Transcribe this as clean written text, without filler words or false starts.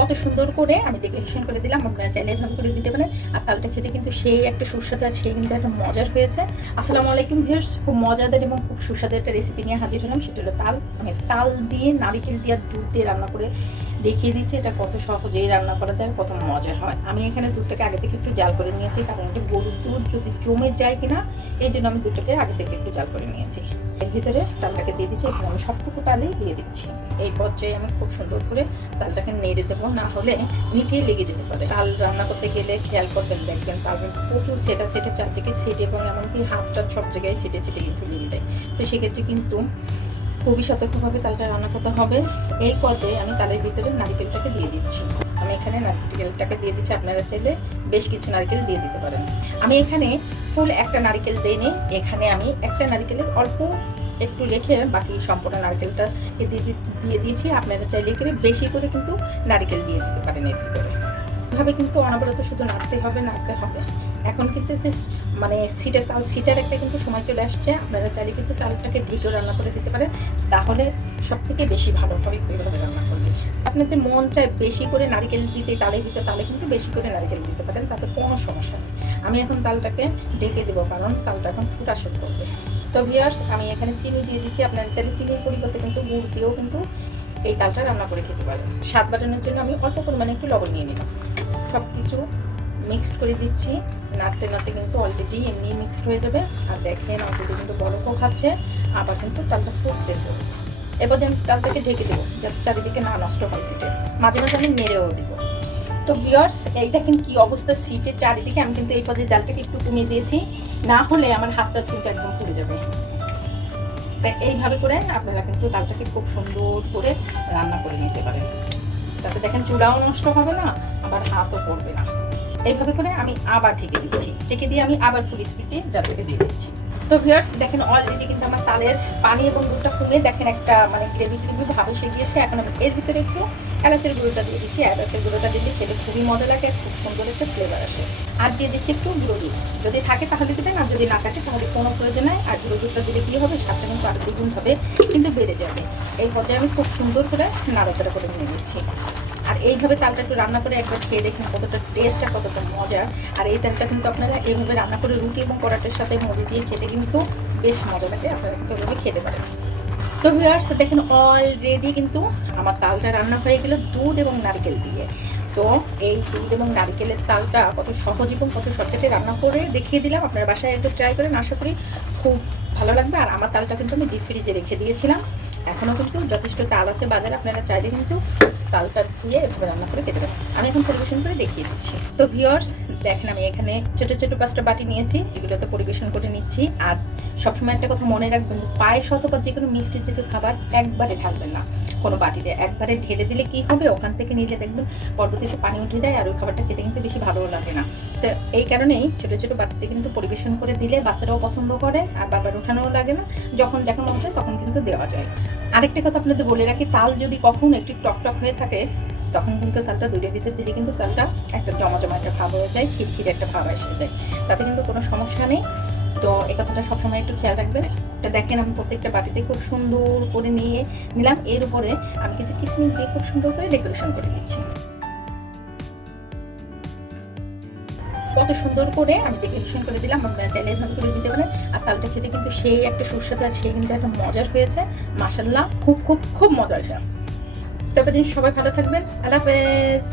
কত সুন্দর করে আমি ডেকোরেশন করে দিলাম, আপনারা চাইলে এভাবে করে দিতে পারেন। আর তালটা খেতে কিন্তু সেই একটা সুস্বাদু আর সেই কিন্তু একটা মজার হয়েছে। আসসালামু আলাইকুম ভিউয়ার্স, খুব মজাদার এবং খুব সুস্বাদু একটা রেসিপি নিয়ে হাজির হলাম। সেটা হলো তাল, মানে তাল দিয়ে নারিকেল দিয়ে আর দুধ দিয়ে রান্না করে দেখিয়ে দিচ্ছি এটা কত সহজেই রান্না করা যায়, কত মজার হয়। আমি এখানে দুধটাকে আগে থেকে একটু জাল করে নিয়েছি, কারণ এটা গরুর দুধ যদি জমে যায় কিনা এই জন্য আমি দুধটাকে আগে থেকে একটু জাল করে নিয়েছি। এর ভিতরে তালটাকে দিয়ে দিচ্ছি, এখানে আমি সবটুকু তালেই দিয়ে দিচ্ছি। এই পর্যায়ে আমি খুব সুন্দর করে তালটাকে নেড়ে দেবো, না হলে নিচেই লেগে যেতে পারে। তাল রান্না করতে গেলে খেয়াল করবেন, দেখবেন তাল কিন্তু প্রচুর সেটে চারদিকে সেটে এবং এমনকি হাতটা সব জায়গায় সেটে কিন্তু লেগে যায়। তো সেক্ষেত্রে কিন্তু খুবই সতর্কভাবে তালটা রান্না করতে হবে। এই পর্যায়ে আমি তালের ভিতরে নারকেলটাকে দিয়ে দিচ্ছি। আমি এখানে নারকেলটাকে দিয়ে দিচ্ছি, আপনারা চাইলে বেশ কিছু নারকেল দিয়ে দিতে পারেন। আমি এখানে ফুল একটা নারকেল দিইনি, এখানে আমি একটা নারকেলের অল্প একটু রেখে বাকি সম্পূর্ণ নারকেলটাকে দিয়ে দিয়েছি। আপনারা চাইলে করে বেশি করে কিন্তু নারকেল দিয়ে দিতে পারেন এর ভিতরে। এভাবে কিন্তু অনবরত শুধু নাড়তে হবে। এখন কিন্তু মানে সিটার একটা কিন্তু সময় চলে আসছে। আপনারা চাইলে কিন্তু চালটাকে ঢেকেও রান্না করে দিতে পারেন, তাহলে সব থেকে বেশি ভালো হবে এইভাবে রান্না করলে। আপনাদের মন চায় বেশি করে নারকেল দিতে তালের ভিতরে, তালে কিন্তু বেশি করে নারকেল দিতে পারেন, তাতে কোনো সমস্যা নেই। আমি এখন তালটাকে ঢেকে দেবো, কারণ তালটা এখন ফুটা শুরু করবে। তো ভিউয়ার্স, আমি এখানে চিনি দিয়ে দিচ্ছি। আপনারা চাইলে চিনির পরিবর্তে কিন্তু গুড় দিয়েও কিন্তু এই তালটা রান্না করে খেতে পারেন। স্বাদ বাড়ানোর জন্য আমি অল্প পরিমাণে একটু লবণ নিয়ে নিলাম। সব কিছু মিক্সড করে দিচ্ছি, নাড়তে কিন্তু অলরেডি এমনি মিক্সড হয়ে যাবে। আর দেখেন অলরেডি কিন্তু বরফও খাচ্ছে, আবার কিন্তু তালটা ফুটতেছে। এবার আমি তালটাকে ঢেকে দেবো, যাতে চারিদিকে না নষ্ট হয় সিটে। মাঝে মাঝে আমি নেড়েও দিব। তো ভিউয়ার্স, এই দেখেন কি অবস্থা সিটের চারিদিকে। আমি কিন্তু এই পর্যায়ে জালটাকে একটু কমিয়ে দিয়েছি, না হলে আমার হাতটা কিন্তু একদম পুড়ে যাবে। তাই এইভাবে করে আপনারা কিন্তু তালটাকে খুব সুন্দর করে রান্না করে নিতে পারেন, তাতে দেখেন চূড়াও নষ্ট হবে না, আবার হাতও পড়বে না। এইভাবে করে আমি আবার ঢেকে দিচ্ছি, ঢেকে দিয়ে আমি আবার ফুল স্পিডে জালটাকে দিয়ে দিচ্ছি। তো ভিউয়ার্স, দেখেন অলরেডি কিন্তু আমার তালের পানি এবং দুধটা কমে দেখেন একটা মানে গ্রেভি ভাব এসে গিয়েছে। এখন আমি এর ভিতরে একটু এলাচের গুঁড়োটা দিয়ে দিচ্ছি। এলাচের গুঁড়োটা দিলে খেতে খুবই মজা লাগে, খুব সুন্দর একটা ফ্লেভার আসে। আর দিয়ে দিচ্ছি একটু গুঁড়ো দুধ, যদি থাকে তাহলে দেবেন, আর যদি না থাকে তাহলে কোনো প্রয়োজন নেই। আর গুঁড়ো দুধটা দিলে কী হবে, স্বাদটা কিন্তু আরও দ্বিগুণভাবে কিন্তু বেড়ে যাবে। এই পর্যায়ে আমি খুব সুন্দর করে নাড়াচাড়া করে নিয়ে নিচ্ছি। আর এইভাবে তালটা একটু রান্না করে একবার খেয়ে দেখুন কতটা টেস্ট আর কতটা মজার। আর এই তালটা কিন্তু আপনারা এইভাবে রান্না করে রুটি এবং পরাটার সাথে মুড়ি দিয়ে খেতে কিন্তু বেশ মজা লাগে, আপনারা কিন্তু এভাবে খেতে পারেন। তো ভিউয়ার্স, দেখেন অলরেডি কিন্তু আমার তালটা রান্না হয়ে গেল দুধ এবং নারকেল দিয়ে। তো এই দুধ এবং নারকেলের তালটা কত সহজ এবং কত শর্টকাটে রান্না করে দেখিয়ে দিলাম। আপনার বাসায় একটু ট্রাই করেন, আশা করি খুব ভালো লাগবে। আর আমার তালটা কিন্তু আমি ডিপ ফ্রিজে রেখে দিয়েছিলাম, এখনও কিন্তু যথেষ্ট তাল আছে বাজারে, আপনারা চাইলে কিন্তু তালটা দিয়ে এভাবে রান্না করে খেতে পারেন। আমি এখন পরিবেশন করে দেখিয়ে দিচ্ছি। তো ভিউয়ার্স, দেখেন আমি এখানে ছোটো ছোটো 5টা বাটি নিয়েছি, এগুলোতে পরিবেশন করে নিচ্ছি। আর সবসময় একটা কথা মনে রাখবেন, পায়েস অথবা যে কোনো মিষ্টি জাতীয় খাবার একবারে ঢালবেন না কোনো বাটিতে। একবারে ঢেলে দিলে কি হবে, ওখান থেকে নিলে দেখবেন পরবর্তীতে পানি উঠে যায়, আর ওই খাবারটা খেতে কিন্তু বেশি ভালো লাগে না। তো এই কারণেই ছোটো ছোটো বাটিতে কিন্তু পরিবেশন করে দিলে বাচ্চারাও পছন্দ করে, আর বারবার উঠানোও লাগে না। যখন যখন মন চায় তখন কিন্তু দেওয়া যায়। আরেকটা কথা আপনাদের বলে রাখি, তাল যদি কখনো একটু টকটক হয়ে থাকে, তখন কিন্তু তালটা দুধের ভিতর দিলে কিন্তু তালটা একটা জমা একটা ভাব হয়ে যায়, খিরখিরে একটা ভাব এসে যায়, তাতে কিন্তু কোনো সমস্যা নেই। তো এই কথাটা সবসময় একটু খেয়াল রাখবেন। তো দেখেন আমি প্রত্যেকটা বাটিতে খুব সুন্দর করে নিয়ে নিলাম। এর উপরে আমি কিছু কিশমিশ দিয়ে খুব সুন্দর করে ডেকোরেশন করে দিচ্ছি। কত সুন্দর করে আমি ডেকোরেশন করে দিলাম, আপনারা চাইলে এভাবে করে দিতে পারেন। আর তালটা খেতে কিন্তু সেই একটা সুস্বাদু আর সেই কিন্তু একটা মজার হয়েছে। মাশাআল্লাহ, খুব খুব খুব মজার। তবে সবাই ভালো থাকবেন। আল্লাহ হাফেজ।